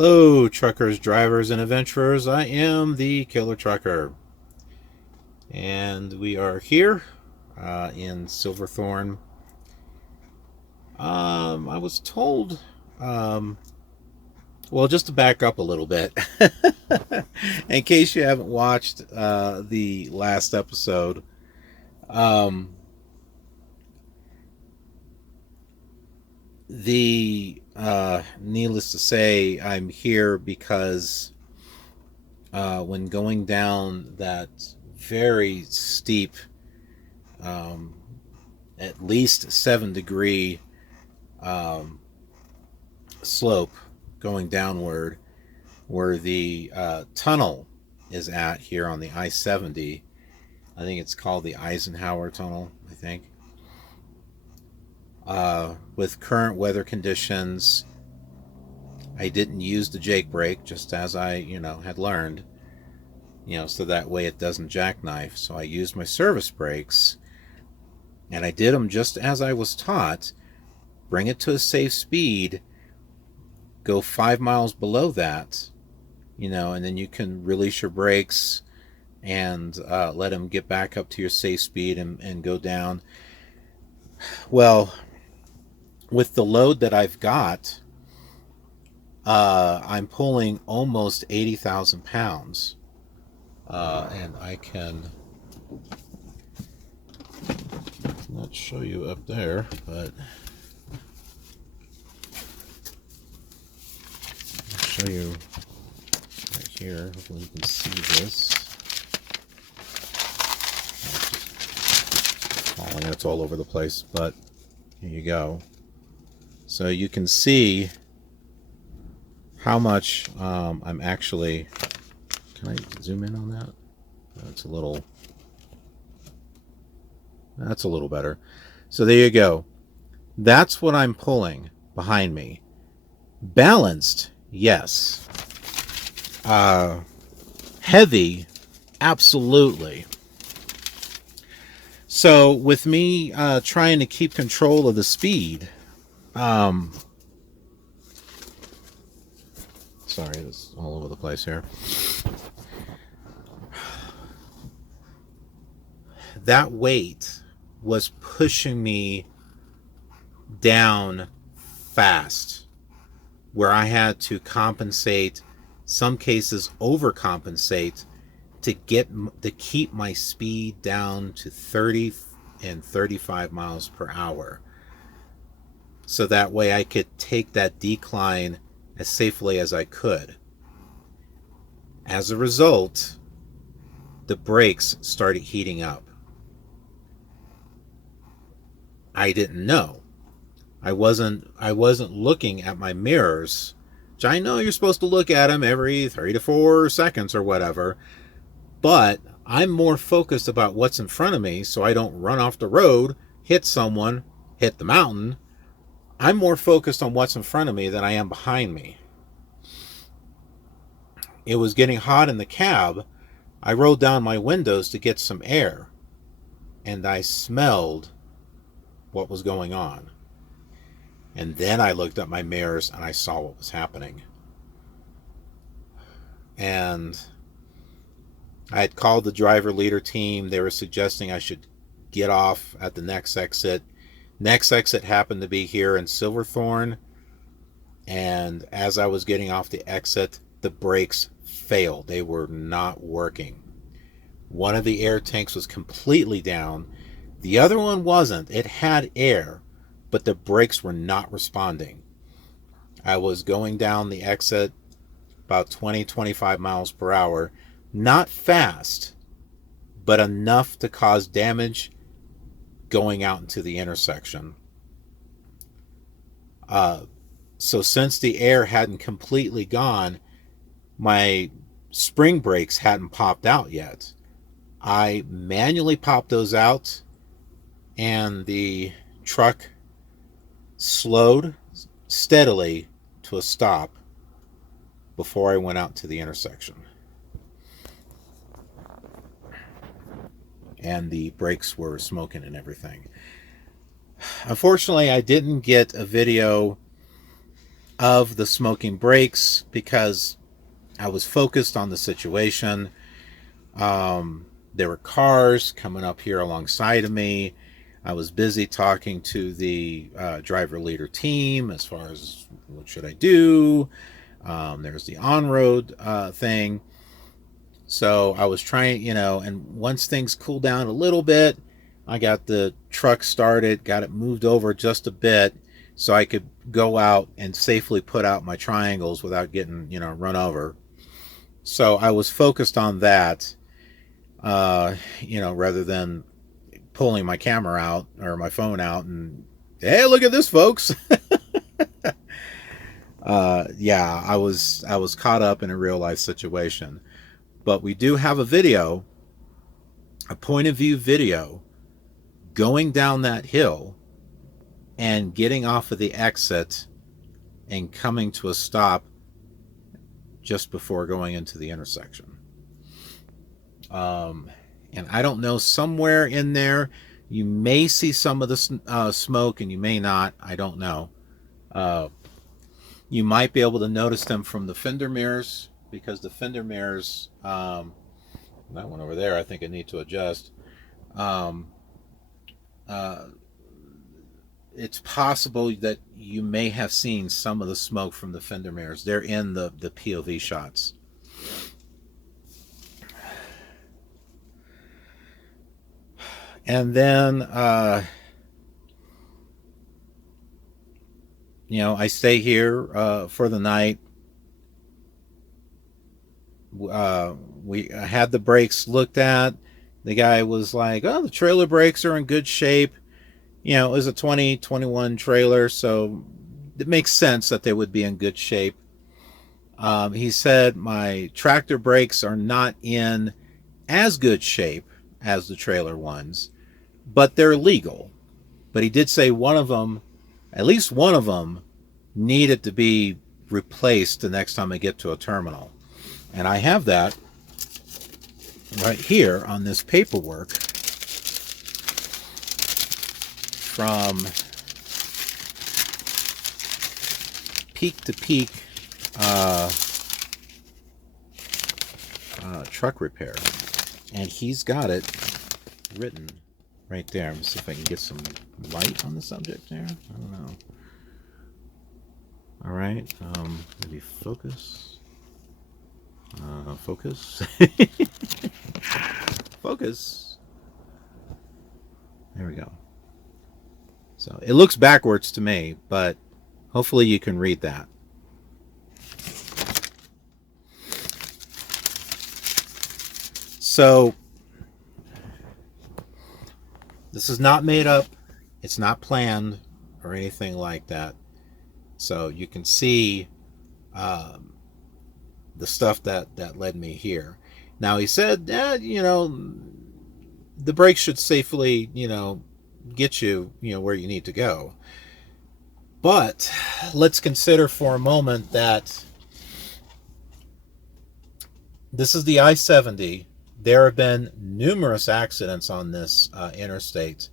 Hello, truckers, drivers, and adventurers. I am the Killer Trucker, and we are here in Silverthorne. I was told, um, well, just to back up a little bit, in case you haven't watched the last episode, um, needless to say, I'm here because when going down that very steep, um, at least 7-degree um, slope going downward, where the tunnel is at here on the I-70. I think it's called the Eisenhower Tunnel, I think. With current weather conditions, I didn't use the Jake brake, just as I, had learned, so that way it doesn't jackknife. So I used my service brakes, and I did them just as I was taught. Bring it to a safe speed, go 5 miles below that, and then you can release your brakes and let them get back up to your safe speed and go down. Well, with the load that I've got, I'm pulling almost 80,000 pounds. And I can not show you up there, but I'll show you right here. Hopefully you can see this. Falling, it's all over the place, but here you go. So you can see how much I'm actually. Can I zoom in on that? That's a little better. So there you go. That's what I'm pulling behind me. Balanced, yes. Heavy, absolutely. So with me trying to keep control of the speed, sorry, it's all over the place here. That weight was pushing me down fast, where I had to compensate, some cases overcompensate, to keep my speed down to 30 and 35 miles per hour, so that way I could take that decline as safely as I could. As a result, the brakes started heating up. I didn't know. I wasn't looking at my mirrors, which I know you're supposed to look at them every 3 to 4 seconds or whatever, but I'm more focused about what's in front of me so I don't run off the road, hit someone, hit the mountain. I'm more focused on what's in front of me than I am behind me. It was getting hot in the cab. I rolled down my windows to get some air, and I smelled what was going on. And then I looked at my mirrors and I saw what was happening. And I had called the driver leader team. They were suggesting I should get off at the next exit. Next exit happened to be here in Silverthorne. And as I was getting off the exit, the brakes failed. They were not working. One of the air tanks was completely down. The other one wasn't. It had air, but the brakes were not responding. I was going down the exit about 20-25 miles per hour. Not fast, but enough to cause damage going out into the intersection. So since the air hadn't completely gone, my spring brakes hadn't popped out yet. I manually popped those out, and the truck slowed steadily to a stop before I went out to the intersection. And the brakes were smoking and everything. Unfortunately, I didn't get a video of the smoking brakes because I was focused on the situation. There were cars coming up here alongside of me. I was busy talking to the driver leader team as far as what should I do. There's the on-road thing. So I was trying, and once things cooled down a little bit, I got the truck started, got it moved over just a bit so I could go out and safely put out my triangles without getting, run over. So I was focused on that, rather than pulling my camera out or my phone out and, hey, look at this, folks. Yeah, I was caught up in a real life situation. But we do have a video, a point of view video, going down that hill and getting off of the exit and coming to a stop just before going into the intersection. And I don't know, somewhere in there you may see some of the smoke and you may not. I don't know. You might be able to notice them from the fender mirrors, because the fender mirrors, that one over there, I think I need to adjust. It's possible that you may have seen some of the smoke from the fender mirrors. They're in the POV shots. And then, I stay here for the night. We had the brakes looked at. The guy was like, oh, the trailer brakes are in good shape. It was a 2021 trailer, so it makes sense that they would be in good shape. He said my tractor brakes are not in as good shape as the trailer ones, but they're legal. But he did say one of them, at least one of them, needed to be replaced the next time I get to a terminal. And I have that right here on this paperwork from Peak to Peak Truck Repair. And he's got it written right there. Let me see if I can get some light on the subject there. I don't know. All right. Maybe focus. Focus. Focus. There we go. So it looks backwards to me, but hopefully you can read that. So this is not made up. It's not planned or anything like that. So you can see the stuff that led me here. Now he said, the brakes should safely, get you, where you need to go. But let's consider for a moment that this is the I-70. There have been numerous accidents on this interstate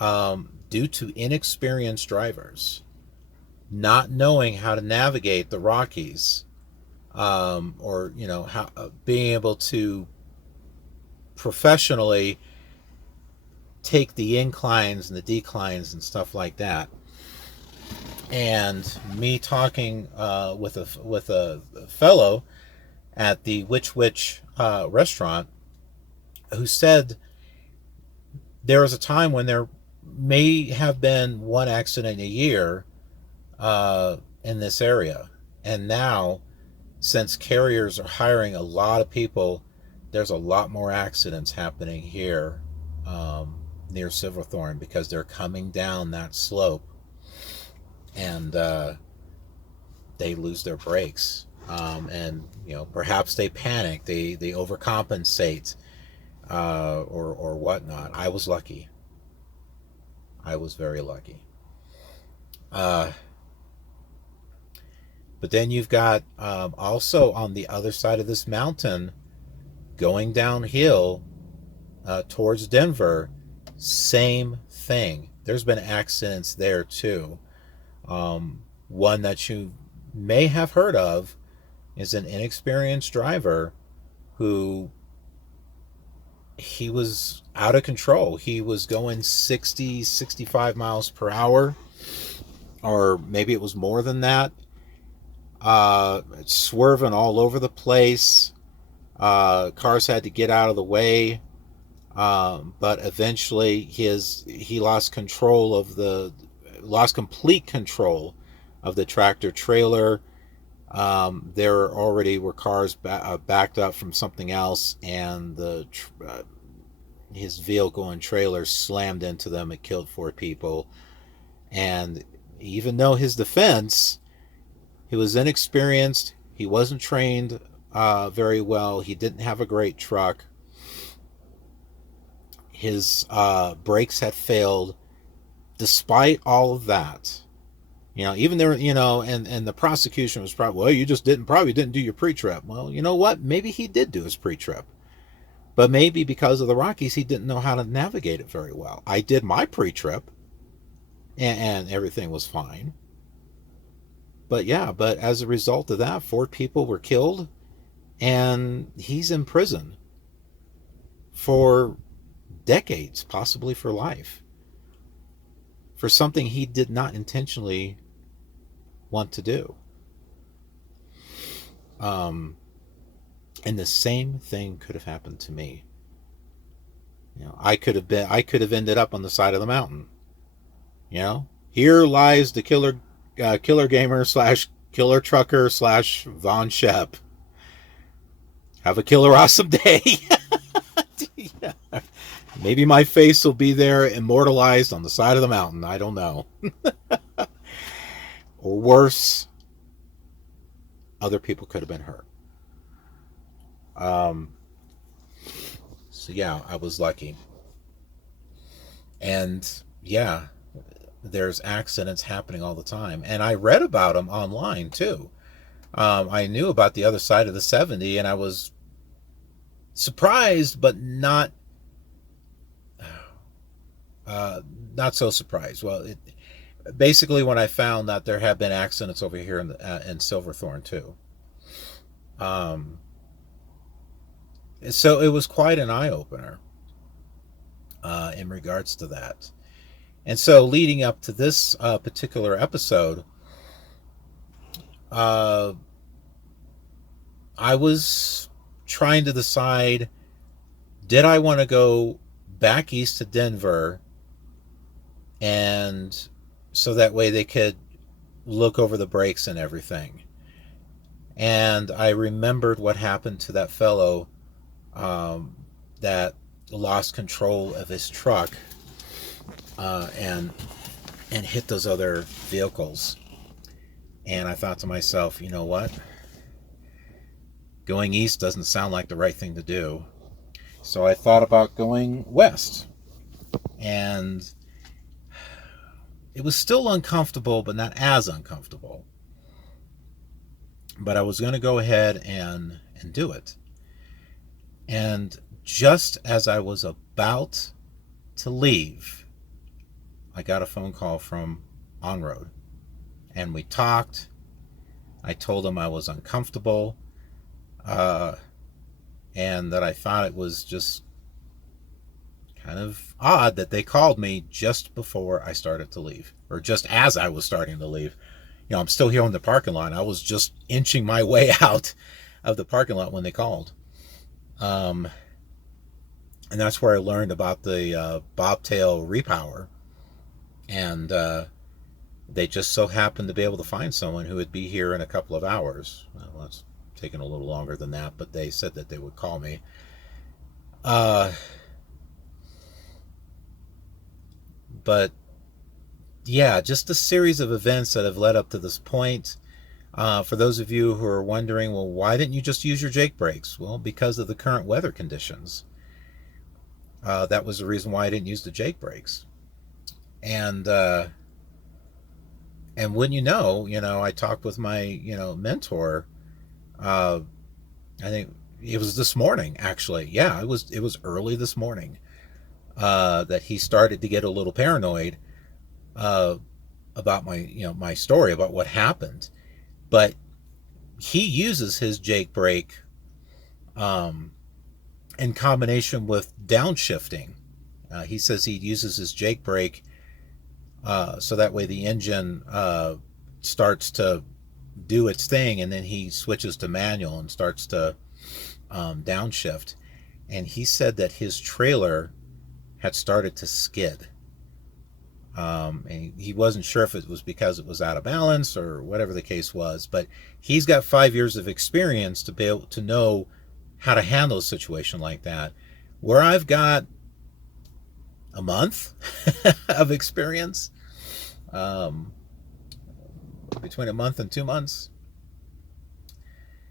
due to inexperienced drivers not knowing how to navigate the Rockies, or how being able to professionally take the inclines and the declines and stuff like that. And me talking with a fellow at the Witch restaurant who said there was a time when there may have been one accident a year in this area, and now, since carriers are hiring a lot of people, there's a lot more accidents happening here near Silverthorne, because they're coming down that slope and they lose their brakes, and perhaps they panic, they overcompensate, or whatnot. I was lucky. I was very lucky. But then you've got also on the other side of this mountain, going downhill towards Denver, same thing. There's been accidents there too. One that you may have heard of is an inexperienced driver who, he was out of control. He was going 60, 65 miles per hour, or maybe it was more than that, swerving all over the place. Cars had to get out of the way. But eventually he lost complete control of the tractor trailer. There already were cars backed up from something else, and his vehicle and trailer slammed into them. It killed 4 people. And even though his defense, he was inexperienced, he wasn't trained very well, he didn't have a great truck, his brakes had failed. Despite all of that, even there, and the prosecution was probably, well, you just probably didn't do your pre-trip. Well, you know what? Maybe he did do his pre-trip, but maybe because of the Rockies, he didn't know how to navigate it very well. I did my pre-trip, and everything was fine. But yeah, but as a result of that, 4 people were killed, and he's in prison for decades, possibly for life, for something he did not intentionally want to do. And the same thing could have happened to me. I could have ended up on the side of the mountain. Here lies the killer gamer / killer trucker / Von Shep. Have a killer awesome day. Yeah. Maybe my face will be there immortalized on the side of the mountain. I don't know. Or worse, other people could have been hurt. So yeah, I was lucky. And yeah, there's accidents happening all the time. And I read about them online too. I knew about the other side of the 70, and I was surprised, but not so surprised. Well, basically when I found that there have been accidents over here in Silverthorne too. So it was quite an eye-opener in regards to that. And so leading up to this particular episode, I was trying to decide, did I want to go back east to Denver, and so that way they could look over the brakes and everything. And I remembered what happened to that fellow that lost control of his truck and hit those other vehicles. And I thought to myself, you know what? Going east doesn't sound like the right thing to do. So I thought about going west. And it was still uncomfortable, but not as uncomfortable. But I was going to go ahead and do it. And just as I was about to leave, I got a phone call from On-Road. And we talked. I told him I was uncomfortable. And that I thought it was just kind of odd that they called me just before I started to leave. Or just as I was starting to leave. I'm still here in the parking lot. I was just inching my way out of the parking lot when they called. And that's where I learned about the Bobtail Repower. And they just so happened to be able to find someone who would be here in a couple of hours. Well, that's taken a little longer than that, but they said that they would call me. But yeah, just a series of events that have led up to this point. For those of you who are wondering, well, why didn't you just use your Jake brakes? Well, because of the current weather conditions. That was the reason why I didn't use the Jake brakes. And when I talked with my, mentor. I think it was this morning, actually. Yeah, it was early this morning that he started to get a little paranoid about my story about what happened, but he uses his Jake brake in combination with downshifting. He says he uses his Jake brake so that way the engine starts to do its thing, and then he switches to manual and starts to downshift. And he said that his trailer had started to skid. And he wasn't sure if it was because it was out of balance or whatever the case was, but he's got 5 years of experience to be able to know how to handle a situation like that. Where I've got a month of experience, between a month and 2 months.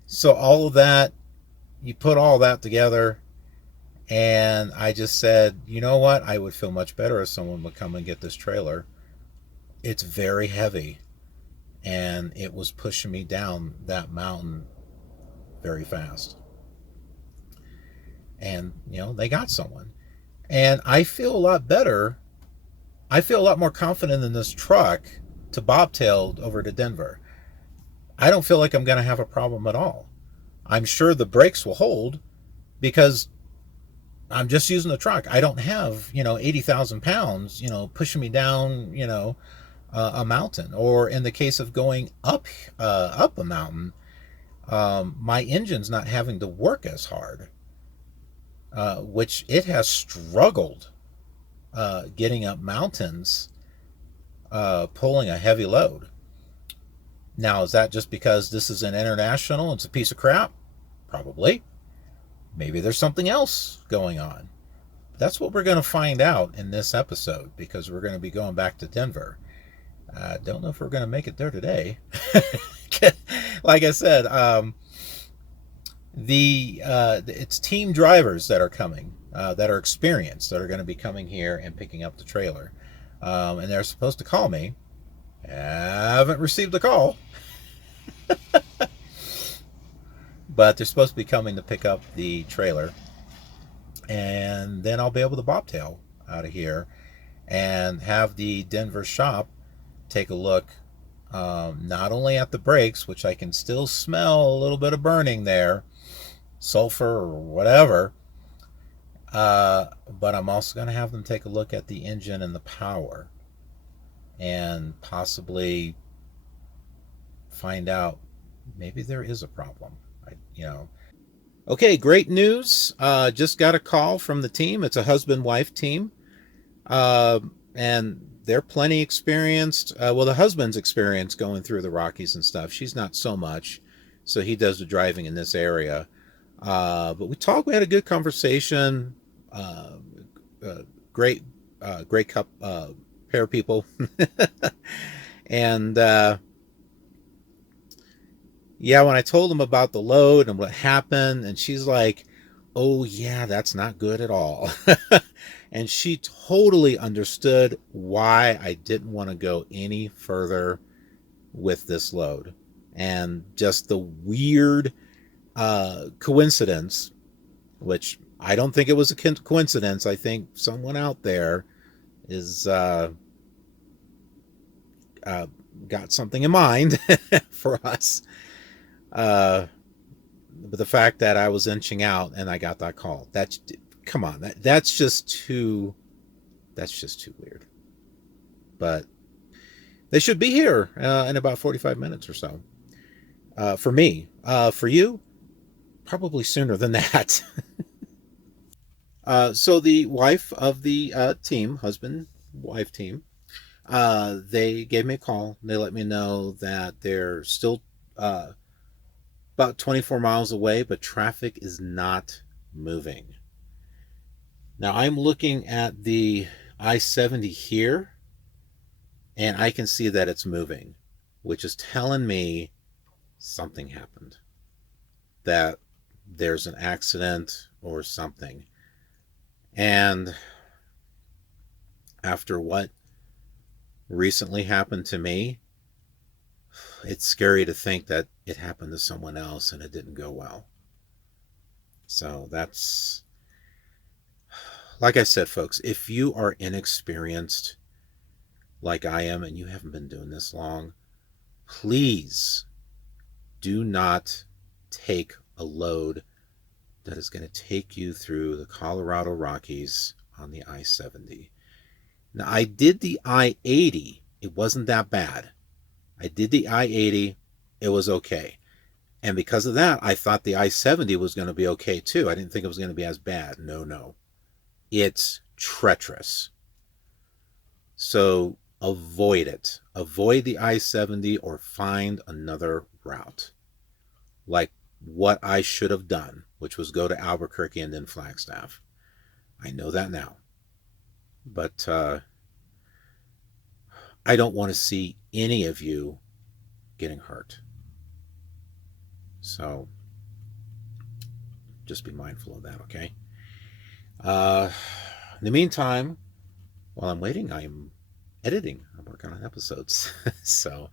So all of that, you put all that together, and I just said, you know what? I would feel much better if someone would come and get this trailer. It's very heavy, and it was pushing me down that mountain very fast. And, they got someone. And I feel a lot better. I feel a lot more confident in this truck to bobtail over to Denver. I don't feel like I'm going to have a problem at all. I'm sure the brakes will hold because I'm just using the truck. I don't have, 80,000 pounds, pushing me down, a mountain. Or in the case of going up a mountain, my engine's not having to work as hard, which it has struggled getting up mountains, pulling a heavy load. Now, is that just because this is an international and it's a piece of crap? Probably. Maybe there's something else going on. That's what we're going to find out in this episode, because we're going to be going back to Denver. I don't know if we're going to make it there today. Like I said, it's team drivers that are coming, that are experienced, that are going to be coming here and picking up the trailer. And they're supposed to call me. Haven't received a call. But they're supposed to be coming to pick up the trailer. And then I'll be able to bobtail out of here and have the Denver shop take a look, not only at the brakes, which I can still smell a little bit of burning there, sulfur or whatever, but I'm also going to have them take a look at the engine and the power and possibly find out maybe there is a problem. Okay, great news. Just got a call from the team. It's a husband-wife team. And they're plenty experienced. Well, the husband's experienced going through the Rockies and stuff. She's not so much. So he does the driving in this area. But we talked. We had a good conversation. Great pair of people. And yeah, when I told them about the load and what happened, and she's like, oh yeah, that's not good at all. And she totally understood why I didn't want to go any further with this load. And just the weird coincidence, which I don't think it was a coincidence. I think someone out there is got something in mind for us. But the fact that I was inching out and I got that call, come on, that's just too weird. But they should be here in about 45 minutes or so. For me, for you, probably sooner than that. So the wife of the team, husband-wife team, they gave me a call. They let me know that they're still about 24 miles away, but traffic is not moving. Now I'm looking at the I-70 here, and I can see that it's moving, which is telling me something happened, that there's an accident or something. And after what recently happened to me, it's scary to think that it happened to someone else and it didn't go well. So that's, like I said, folks, if you are inexperienced like I am and you haven't been doing this long, please do not take a load that is going to take you through the Colorado Rockies on the I-70. Now, I did the I-80. It wasn't that bad. I did the I-80. It was okay. And because of that, I thought the I-70 was going to be okay too. I didn't think it was going to be as bad. No. It's treacherous. So avoid it. Avoid the I-70 or find another route. Like what I should have done, which was go to Albuquerque and then Flagstaff. I know that now. But I don't want to see any of you getting hurt. So just be mindful of that, okay? In the meantime, while I'm waiting, I'm editing. I'm working on episodes. So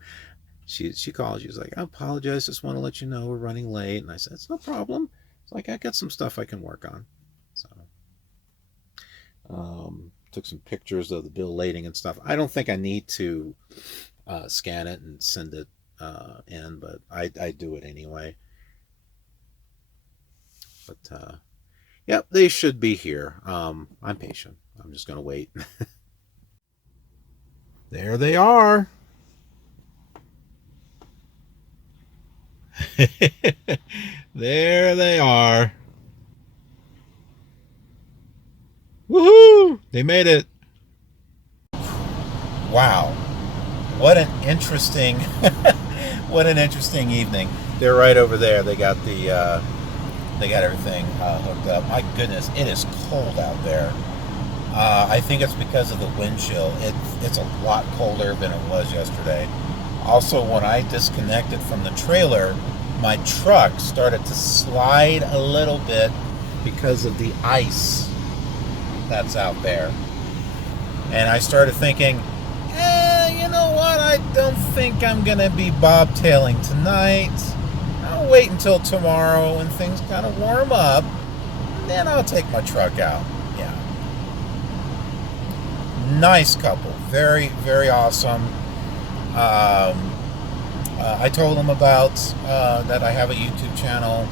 she called. She was like, I apologize. Just want to let you know we're running late. And I said, it's no problem. It's like, I got some stuff I can work on. So took some pictures of the bill lading and stuff. I don't think I need to scan it and send it in, but I do it anyway. But yep, they should be here. I'm patient. I'm just going to wait. There they are. There they are. Woohoo! They made it. Wow. What an interesting what an interesting evening. They're right over there. They got the they got everything hooked up. My goodness, it is cold out there. I think it's because of the wind chill. It's a lot colder than it was yesterday. Also, when I disconnected from the trailer, my truck started to slide a little bit because of the ice that's out there. And I started thinking, you know what? I don't think I'm going to be bobtailing tonight. I'll wait until tomorrow when things kind of warm up. Then I'll take my truck out. Yeah. Nice couple. Very, very awesome. I told them about that I have a YouTube channel.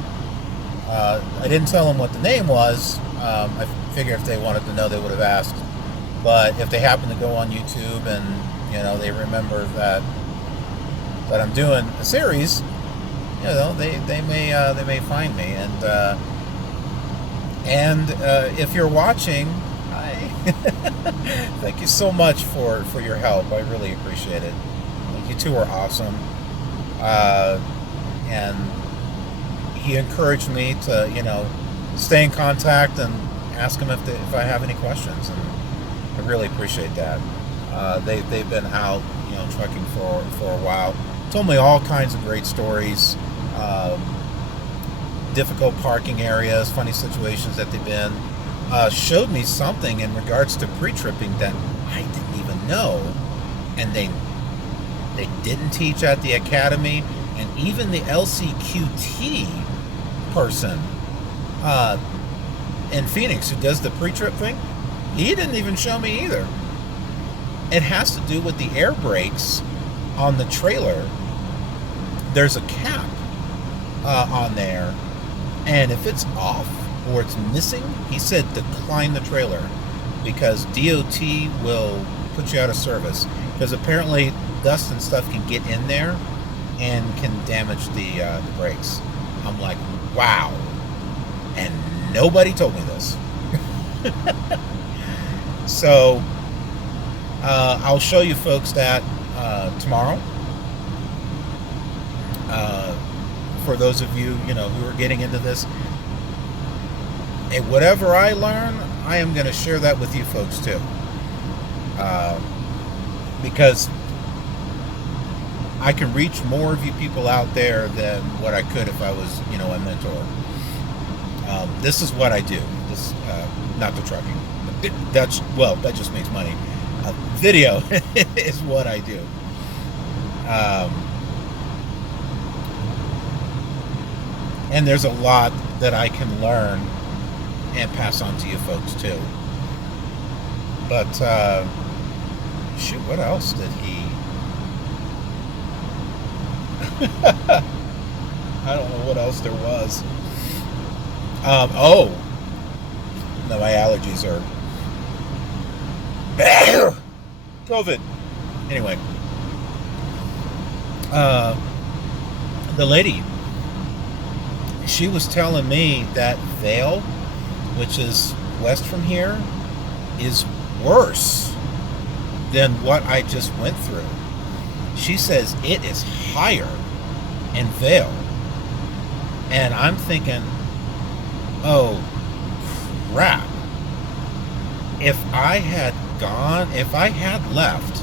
I didn't tell them what the name was. I figure if they wanted to know, they would have asked. But if they happen to go on YouTube and they remember that I'm doing a series, they may find me. And if you're watching, thank you so much for your help. I really appreciate it. You two are awesome. And he encouraged me to, stay in contact and ask him if I have any questions. And I really appreciate that. They've been out, trucking for a while. Told me all kinds of great stories. Difficult parking areas, funny situations that they've been. Showed me something in regards to pre-tripping that I didn't even know, and they didn't teach at the academy, and even the LCQT person in Phoenix who does the pre-trip thing, he didn't even show me either. It has to do with the air brakes on the trailer. There's a cap on there, and if it's off or it's missing, he said decline the trailer because DOT will put you out of service, because apparently dust and stuff can get in there and can damage the brakes. I'm like, wow, and nobody told me this. So I'll show you folks that tomorrow. For those of you who are getting into this, and whatever I learn, I am going to share that with you folks too, because I can reach more of you people out there than what I could if I was a mentor. This is what I do. This not the trucking. That just makes money. Video is what I do. And there's a lot that I can learn and pass on to you folks too. But Shoot, what else did he? I don't know what else there was. Oh, no, my allergies are COVID. Anyway, the lady, she was telling me that Vail, which is west from here, is worse than what I just went through. She says it is higher in Vail. And I'm thinking, oh crap. If I had left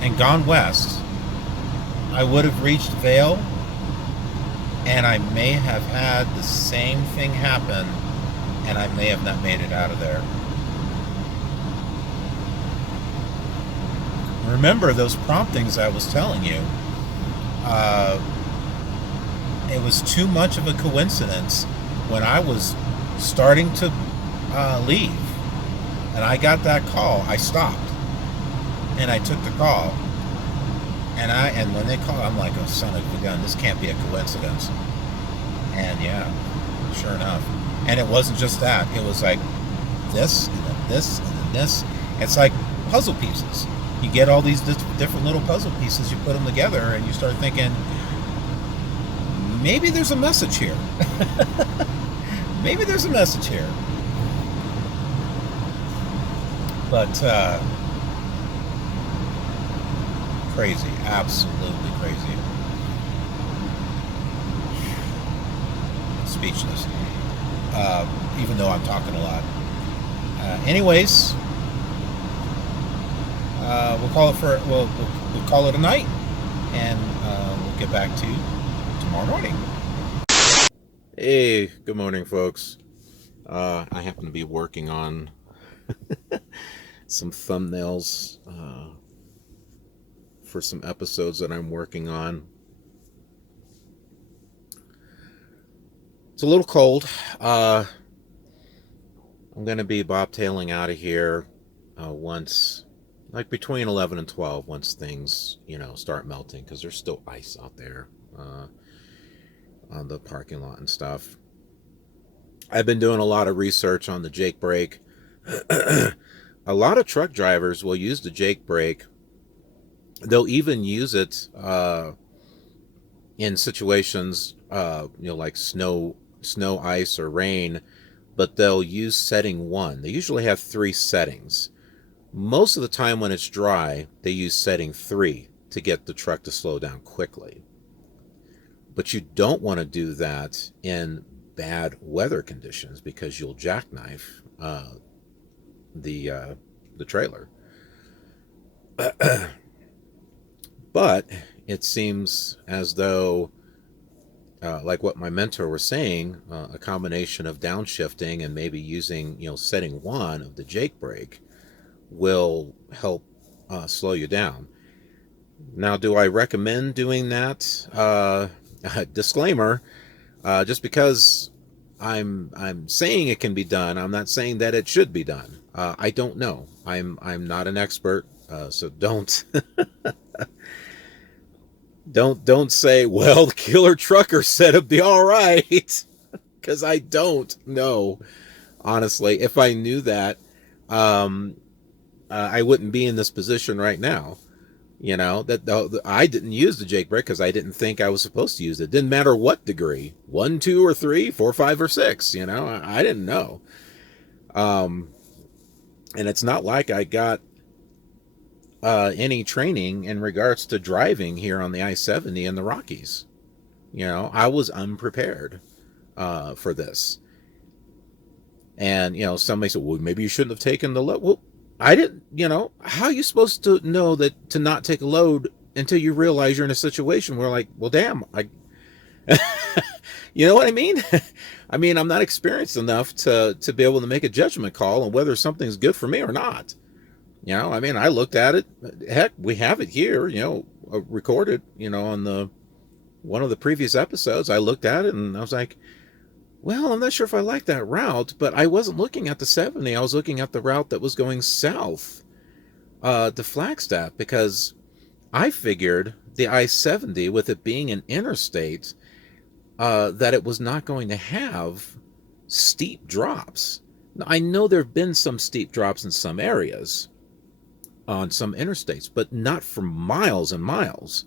and gone west, I would have reached Vail, and I may have had the same thing happen, and I may have not made it out of there. Remember those promptings I was telling you? It was too much of a coincidence when I was starting to leave, and I got that call. I stopped, and I took the call, and when they called, I'm like, oh, son of a gun, this can't be a coincidence. And yeah, sure enough. And it wasn't just that. It was like this, and then this, and then this. It's like puzzle pieces. You get all these different little puzzle pieces, you put them together, and you start thinking, maybe there's a message here. Maybe there's a message here. But crazy, absolutely crazy. Speechless. Even though I'm talking a lot. Anyways, we'll call it a night, and we'll get back to you tomorrow morning. Hey, good morning, folks. I happen to be working on some thumbnails for some episodes that I'm working on. It's a little cold. I'm going to be bobtailing out of here once, like between 11 and 12, once things, start melting, because there's still ice out there on the parking lot and stuff. I've been doing a lot of research on the Jake brake. A lot of truck drivers will use the Jake brake. They'll even use it in situations, like snow, ice, or rain, but they'll use setting 1. They usually have 3 settings. Most of the time when it's dry, they use setting 3 to get the truck to slow down quickly. But you don't want to do that in bad weather conditions, because you'll jackknife the trailer. But it seems as though, like what my mentor was saying, a combination of downshifting and maybe using, setting 1 of the Jake brake will help slow you down. Now, do I recommend doing that? Disclaimer, just because I'm saying it can be done, I'm not saying that it should be done. I don't know. I'm not an expert, so don't don't say, well, the killer trucker said it'd be all right, because I don't know. Honestly, if I knew that, I wouldn't be in this position right now. I didn't use the Jake brake because I didn't think I was supposed to use it. Didn't matter what degree, 1, 2, or 3, 4, 5, or 6. I didn't know. And it's not like I got any training in regards to driving here on the I-70 in the Rockies. I was unprepared for this. And somebody said, well, maybe you shouldn't have taken the load. Well, I didn't. How are you supposed to know that to not take a load until you realize you're in a situation where, like, well, damn, you know what I mean? I mean, I'm not experienced enough to be able to make a judgment call on whether something's good for me or not. I mean, I looked at it. Heck, we have it here, recorded, on one of the previous episodes. I looked at it and I was like, well, I'm not sure if I like that route, but I wasn't looking at the 70. I was looking at the route that was going south to Flagstaff, because I figured the I-70, with it being an interstate, that it was not going to have steep drops. Now, I know there have been some steep drops in some areas on some interstates, but not for miles and miles.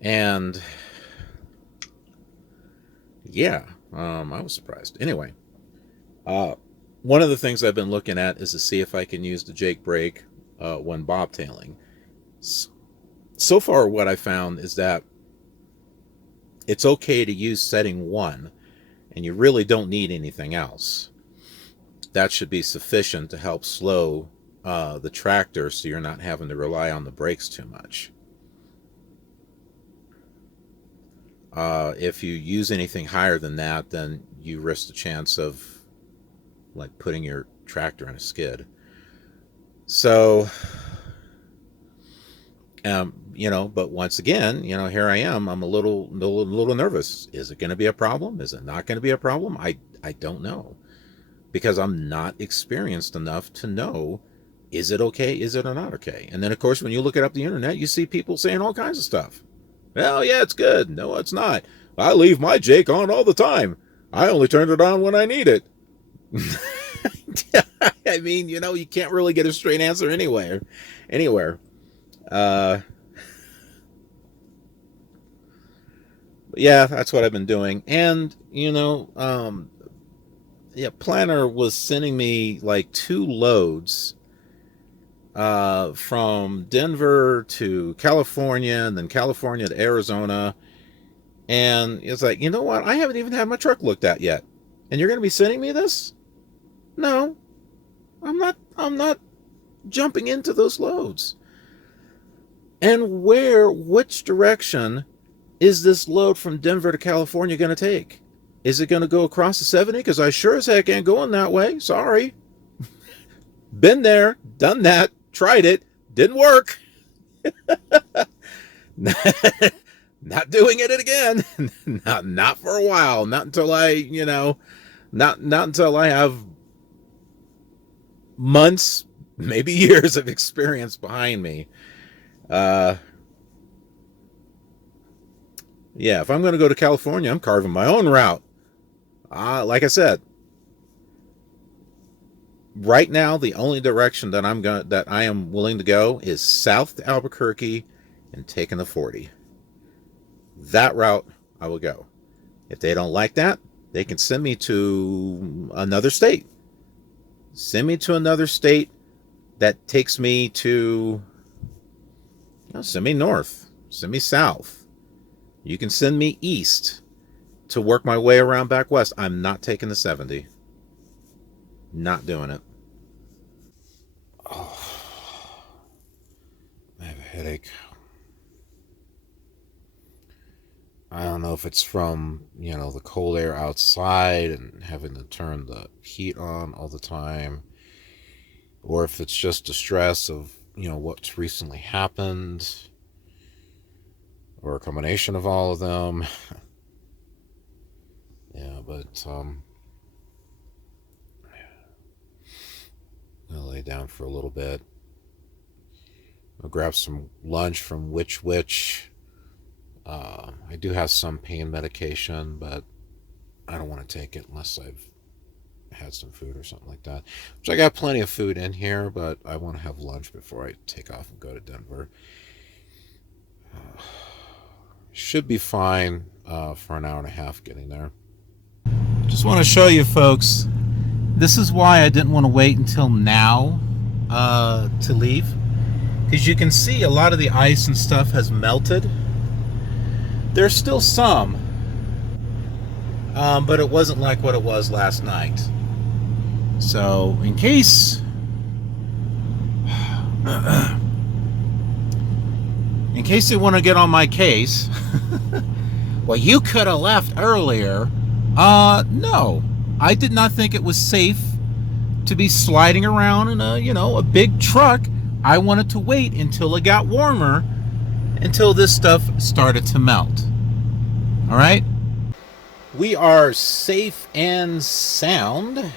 And yeah, I was surprised. Anyway, one of the things I've been looking at is to see if I can use the Jake brake when bobtailing. So far, what I found is that it's okay to use setting 1, and you really don't need anything else. That should be sufficient to help slow the tractor, so you're not having to rely on the brakes too much. If you use anything higher than that, then you risk the chance of like putting your tractor in a skid. So, but once again, here I am. I'm a little nervous. Is it going to be a problem? Is it not going to be a problem? I don't know, because I'm not experienced enough to know, is it okay? Is it or not okay? And then, of course, when you look it up the internet, you see people saying all kinds of stuff. Well, yeah, it's good. No, it's not. I leave my Jake on all the time. I only turn it on when I need it. I mean, you can't really get a straight answer anywhere. Yeah, that's what I've been doing. And, Planner was sending me like 2 loads from Denver to California, and then California to Arizona. And it's like, you know what? I haven't even had my truck looked at yet. And you're going to be sending me this? No, I'm not jumping into those loads. And which direction is this load from Denver to California going to take? Is it going to go across the 70? Because I sure as heck ain't going that way. Sorry. Been there, done that, tried it, didn't work. Not doing it again. not for a while. Not until not until I have months, maybe years of experience behind me. Yeah, if I'm going to go to California, I'm carving my own route. Like I said, right now, the only direction that I am willing to go is south to Albuquerque and taking the 40. That route I will go. If they don't like that, they can send me to another state. Send me to another state that takes me to, send me north, send me south. You can send me east to work my way around back west. I'm not taking the 70. Not doing it. Oh, I have a headache. I don't know if it's from, the cold air outside and having to turn the heat on all the time, or if it's just the stress of, what's recently happened, or a combination of all of them. Yeah, but I'll lay down for a little bit. I'll grab some lunch from Which. I do have some pain medication, but I don't want to take it unless I've had some food or something like that. Which I got plenty of food in here, but I want to have lunch before I take off and go to Denver. Should be fine for an hour and a half getting there. Just want to show you folks, this is why I didn't want to wait until now to leave, because you can see a lot of the ice and stuff has melted. There's still some, but it wasn't like what it was last night. So in case they want to get on my case, well, you could have left earlier. No, I did not think it was safe to be sliding around in a big truck. I wanted to wait until it got warmer, until this stuff started to melt. All right? We are safe and sound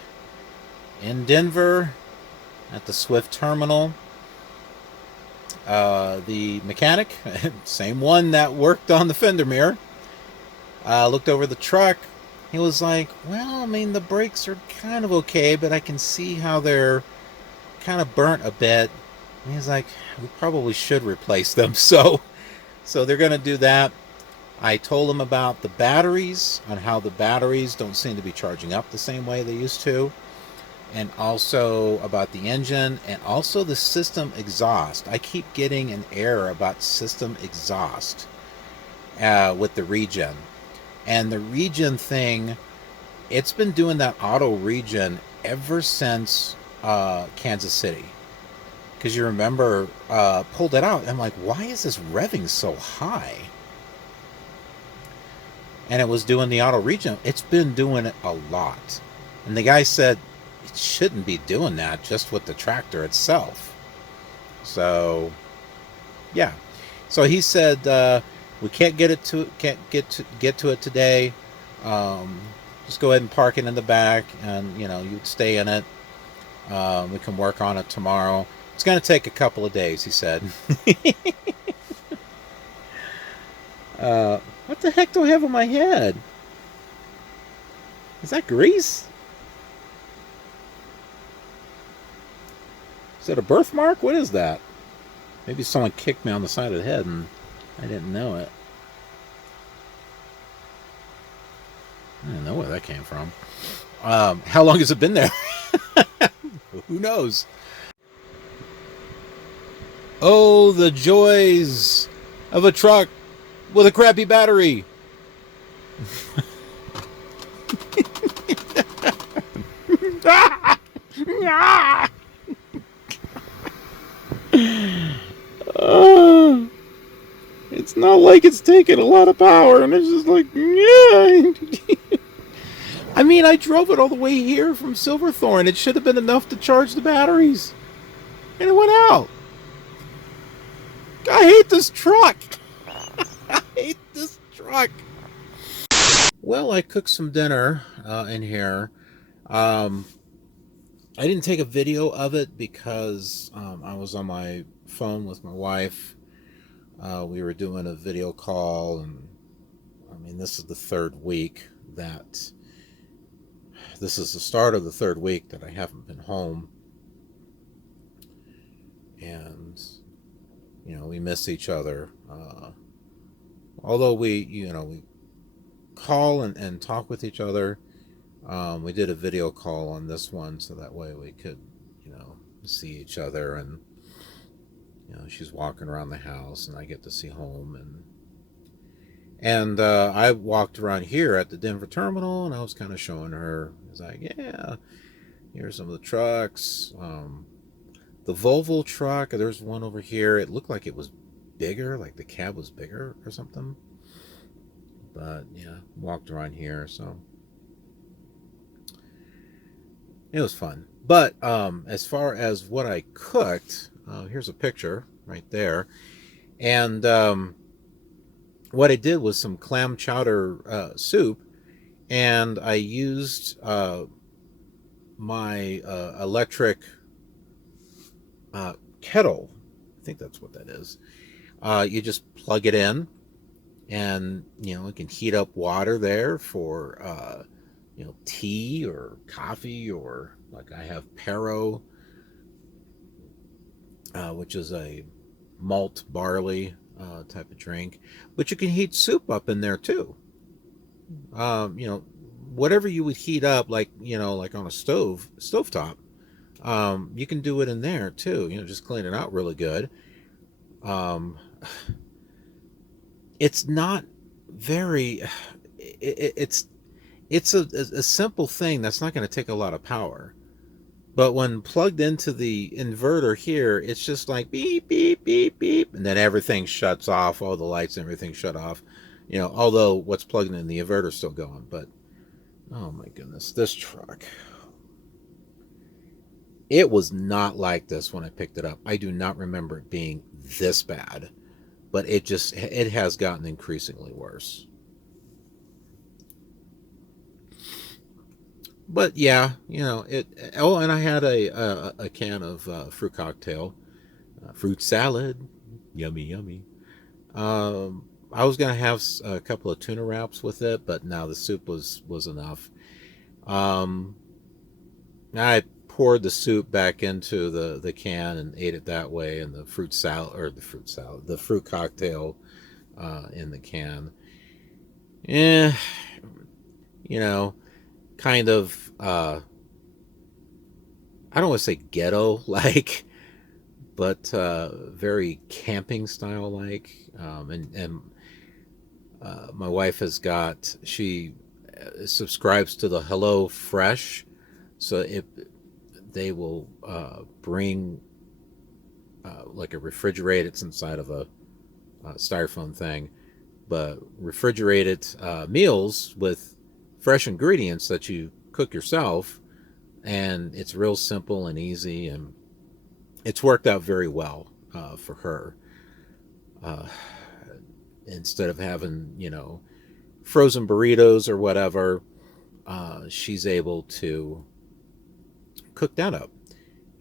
in Denver at the Swift terminal. The mechanic, same one that worked on the fender mirror, looked over the truck. He was like, well, I mean, the brakes are kind of okay, but I can see how they're kind of burnt a bit. And he's like, we probably should replace them. So they're going to do that. I told him about the batteries, on how the batteries don't seem to be charging up the same way they used to, and also about the engine, and also the system exhaust. I keep getting an error about system exhaust with the regen. And the regen thing, it's been doing that auto regen ever since Kansas City. Because you remember, pulled it out. I'm like, why is this revving so high? And it was doing the auto regen. It's been doing it a lot. And the guy said it shouldn't be doing that just with the tractor itself. So, yeah. So he said we can't get to it today. Just go ahead and park it in the back, and you stay in it. We can work on it tomorrow. It's going to take a couple of days, he said. What the heck do I have on my head? Is that grease? Is that a birthmark? What is that? Maybe someone kicked me on the side of the head and I didn't know it. I don't know where that came from. How long has it been there? Who knows? Oh, the joys of a truck with a crappy battery. It's not like it's taking a lot of power, and it's just like, yeah. I mean, I drove it all the way here from Silverthorne. It should have been enough to charge the batteries, and it went out. I hate this truck. I hate this truck. Well, I cooked some dinner in here. I didn't take a video of it because I was on my phone with my wife. We were doing a video call, and I mean, this is the third week that this is the start of the third week that I haven't been home. And, we miss each other. Although we call and talk with each other. We did a video call on this one so that way we could, see each other, and, she's walking around the house and I get to see home, and I walked around here at the Denver terminal and I was kind of showing her. I was like, yeah, here's some of the trucks. The Volvo truck, there's one over here. It looked like it was bigger, like the cab was bigger or something. But yeah, walked around here, so it was fun. But as far as what I cooked, here's a picture right there. And what I did was some clam chowder soup, and I used my electric kettle. I think that's what that is. You just plug it in, and it can heat up water there for tea or coffee, or like I have Pero, which is a malt barley type of drink. But you can heat soup up in there too. Whatever you would heat up, like like on a stovetop, you can do it in there too. Just clean it out really good. It's not very. It's a simple thing that's not going to take a lot of power. But when plugged into the inverter here, it's just like beep, beep, beep, beep. And then everything shuts off. All the lights and everything shut off. Although what's plugged in the inverter is still going. But, oh my goodness, this truck. It was not like this when I picked it up. I do not remember it being this bad. But it has gotten increasingly worse. But yeah, it. Oh, and I had a can of fruit cocktail. Fruit salad, yummy, yummy. I was gonna have a couple of tuna wraps with it, but no, the soup was enough. Um, I poured the soup back into the can and ate it that way, and the fruit cocktail in the can. Eh, you know, kind of. I don't want to say ghetto like, but very camping style like. And my wife she subscribes to the Hello Fresh, so they will bring like a refrigerated, it's inside of a styrofoam thing, but refrigerated meals with fresh ingredients that you cook yourself, and it's real simple and easy, and it's worked out very well for her. Uh, Instead of having, frozen burritos or whatever, she's able to cook that up,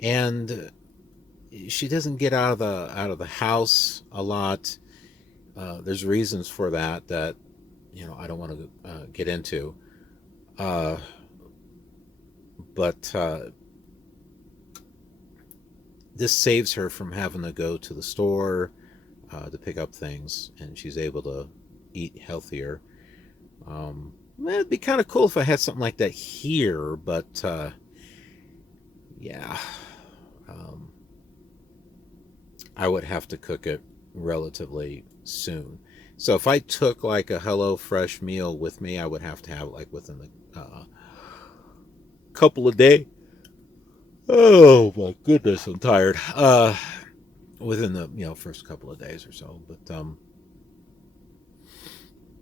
and she doesn't get out of the house a lot. There's reasons for that I don't want to get into, uh, but this saves her from having to go to the store to pick up things, and she's able to eat healthier. It'd be kind of cool if I had something like that here, but yeah, um, I would have to cook it relatively soon. So if I took like a Hello Fresh meal with me, I would have to have it like within the couple of days. Oh my goodness, I'm tired. Within the first couple of days or so,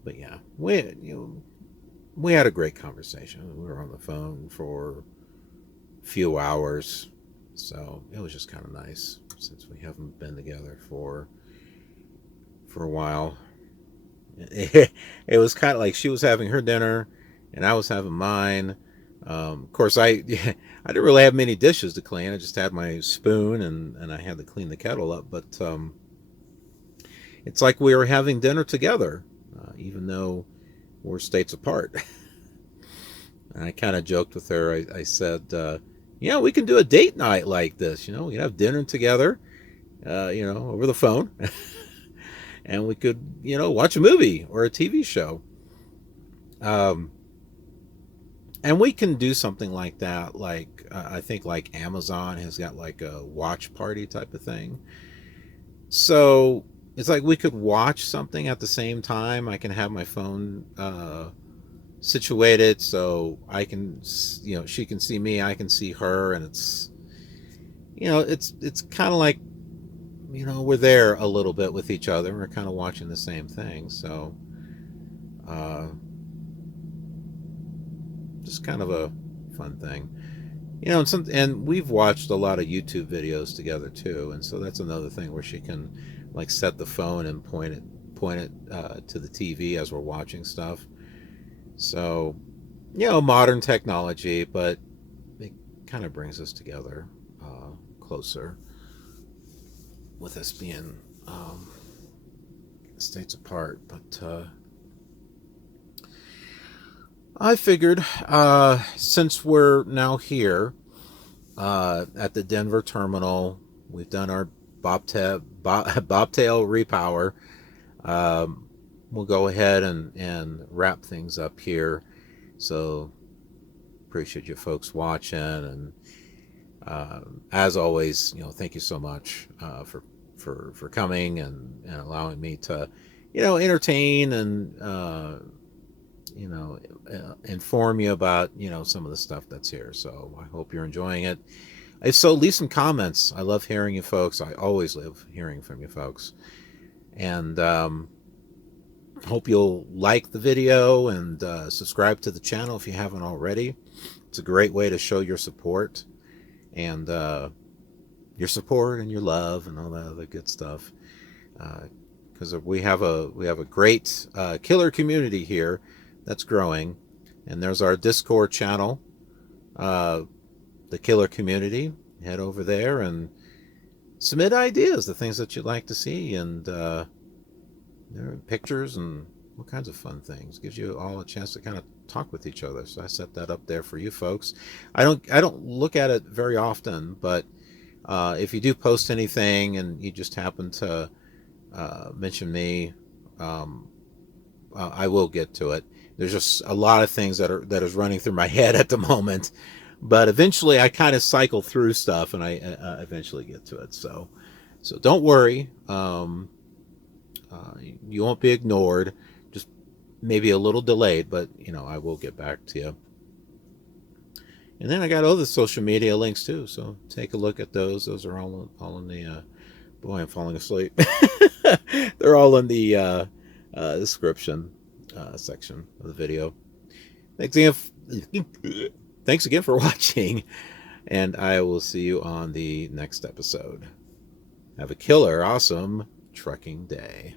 but yeah, we had a great conversation. We were on the phone for a few hours, so it was just kind of nice since we haven't been together for a while. It was kind of like she was having her dinner, and I was having mine. Of course, I I didn't really have many dishes to clean. I just had my spoon, and I had to clean the kettle up. But it's like we were having dinner together, even though we're states apart. And I kind of joked with her. I said, "Yeah, we can do a date night like this. We can have dinner together, over the phone, and we could, watch a movie or a TV show." Um, and we can do something like that. Like I think like Amazon has got like a watch party type of thing. So it's like we could watch something at the same time. I can have my phone situated so I can, she can see me, I can see her, and it's kind of like, we're there a little bit with each other. We're kind of watching the same thing. So uh, just kind of a fun thing. And we've watched a lot of YouTube videos together too, and so that's another thing where she can like set the phone and point it to the TV as we're watching stuff. So, modern technology, but it kind of brings us together closer with us being states apart. But I figured since we're now here at the Denver terminal, we've done our Bobtail Repower. We'll go ahead and wrap things up here. So appreciate you folks watching, and as always, thank you so much for coming and allowing me to, entertain and inform you about some of the stuff that's here. So I hope you're enjoying it. If so, leave some comments. I love hearing you folks. I always love hearing from you folks, and hope you'll like the video and subscribe to the channel if you haven't already. It's a great way to show your support and your love and all that other good stuff. Because we have a great killer community here that's growing, and there's our Discord channel, the KILR Kommunity. Head over there and submit ideas, the things that you'd like to see, and pictures and all kinds of fun things. Gives you all a chance to kind of talk with each other. So I set that up there for you folks. I don't look at it very often, but if you do post anything and you just happen to mention me, I will get to it. There's just a lot of things that is running through my head at the moment, but eventually I kind of cycle through stuff and I eventually get to it. So don't worry. You won't be ignored. Just maybe a little delayed, but I will get back to you. And then I got other social media links too, so take a look at those. Those are all in the. Boy, I'm falling asleep. They're all in the description section of the video. Thanks again for watching, and I will see you on the next episode. Have a killer, awesome trucking day.